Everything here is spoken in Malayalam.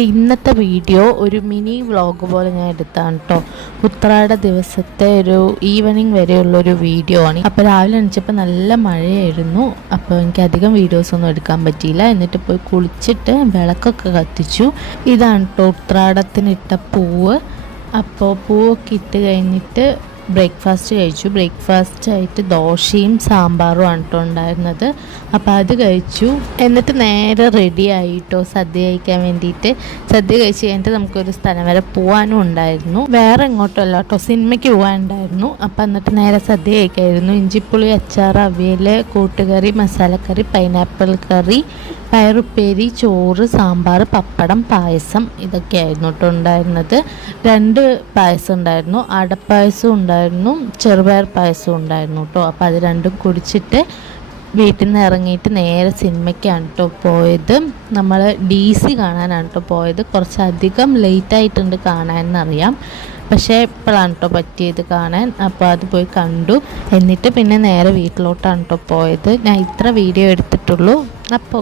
അപ്പോൾ ഇന്നത്തെ വീഡിയോ ഒരു മിനി വ്ളോഗ് പോലെ ഞാൻ എടുത്താണ് കേട്ടോ. ഉത്രാട ദിവസത്തെ ഒരു ഈവനിങ് വരെയുള്ളൊരു വീഡിയോ ആണ്. അപ്പോൾ രാവിലെ എണീച്ചപ്പോൾ നല്ല മഴയായിരുന്നു. അപ്പോൾ എനിക്ക് അധികം വീഡിയോസൊന്നും എടുക്കാൻ പറ്റിയില്ല. എന്നിട്ട് പോയി കുളിച്ചിട്ട് വിളക്കൊക്കെ കത്തിച്ചു. ഇതാണ് കേട്ടോ ഉത്രാടത്തിനിട്ട പൂവ്. അപ്പോൾ പൂവൊക്കെ ഇട്ട് കഴിഞ്ഞിട്ട് ബ്രേക്ക്ഫാസ്റ്റ് കഴിച്ചു. ബ്രേക്ക്ഫാസ്റ്റായിട്ട് ദോശയും സാമ്പാറും ആണ് കേട്ടോ ഉണ്ടായിരുന്നത്. അപ്പോൾ അത് കഴിച്ചു. എന്നിട്ട് നേരെ റെഡി ആയിട്ടോ സദ്യ കഴിക്കാൻ വേണ്ടിയിട്ട്. സദ്യ കഴിച്ച് കഴിഞ്ഞിട്ട് നമുക്കൊരു സ്ഥലം വരെ പോകാനും ഉണ്ടായിരുന്നു. വേറെ എങ്ങോട്ടുമല്ല കേട്ടോ, സിനിമയ്ക്ക് പോകാനുണ്ടായിരുന്നു. അപ്പോൾ എന്നിട്ട് നേരെ സദ്യ കഴിക്കായിരുന്നു. ഇഞ്ചിപ്പുളി, അച്ചാർ, അവിയൽ, കൂട്ടുകറി, മസാലക്കറി, പൈനാപ്പിൾ കറി, പയറുപ്പേരി, ചോറ്, സാമ്പാർ, പപ്പടം, പായസം ഇതൊക്കെയായിരുന്നു കേട്ടോ ഉണ്ടായിരുന്നത്. 2 പായസം ഉണ്ടായിരുന്നു. അടപ്പായസവും ഉണ്ടായിരുന്നു, ചെറുപയർ പായസവും ഉണ്ടായിരുന്നു കേട്ടോ. അപ്പോൾ അത് രണ്ടും കുടിച്ചിട്ട് വീട്ടിൽ നിന്ന് ഇറങ്ങിയിട്ട് നേരെ സിനിമയ്ക്കാണ് കേട്ടോ പോയത്. നമ്മൾ DC കാണാനാണ് കേട്ടോ പോയത്. കുറച്ചധികം ലേറ്റായിട്ടുണ്ട് കാണാനെന്നറിയാം, പക്ഷേ ഇപ്പോഴാണ് കേട്ടോ പറ്റിയത് കാണാൻ. അപ്പോൾ അത് പോയി കണ്ടു. എന്നിട്ട് പിന്നെ നേരെ വീട്ടിലോട്ടാണ് കേട്ടോ പോയത്. ഞാൻ ഇത്ര വീഡിയോ എടുത്തിട്ടുള്ളൂ. അപ്പോൾ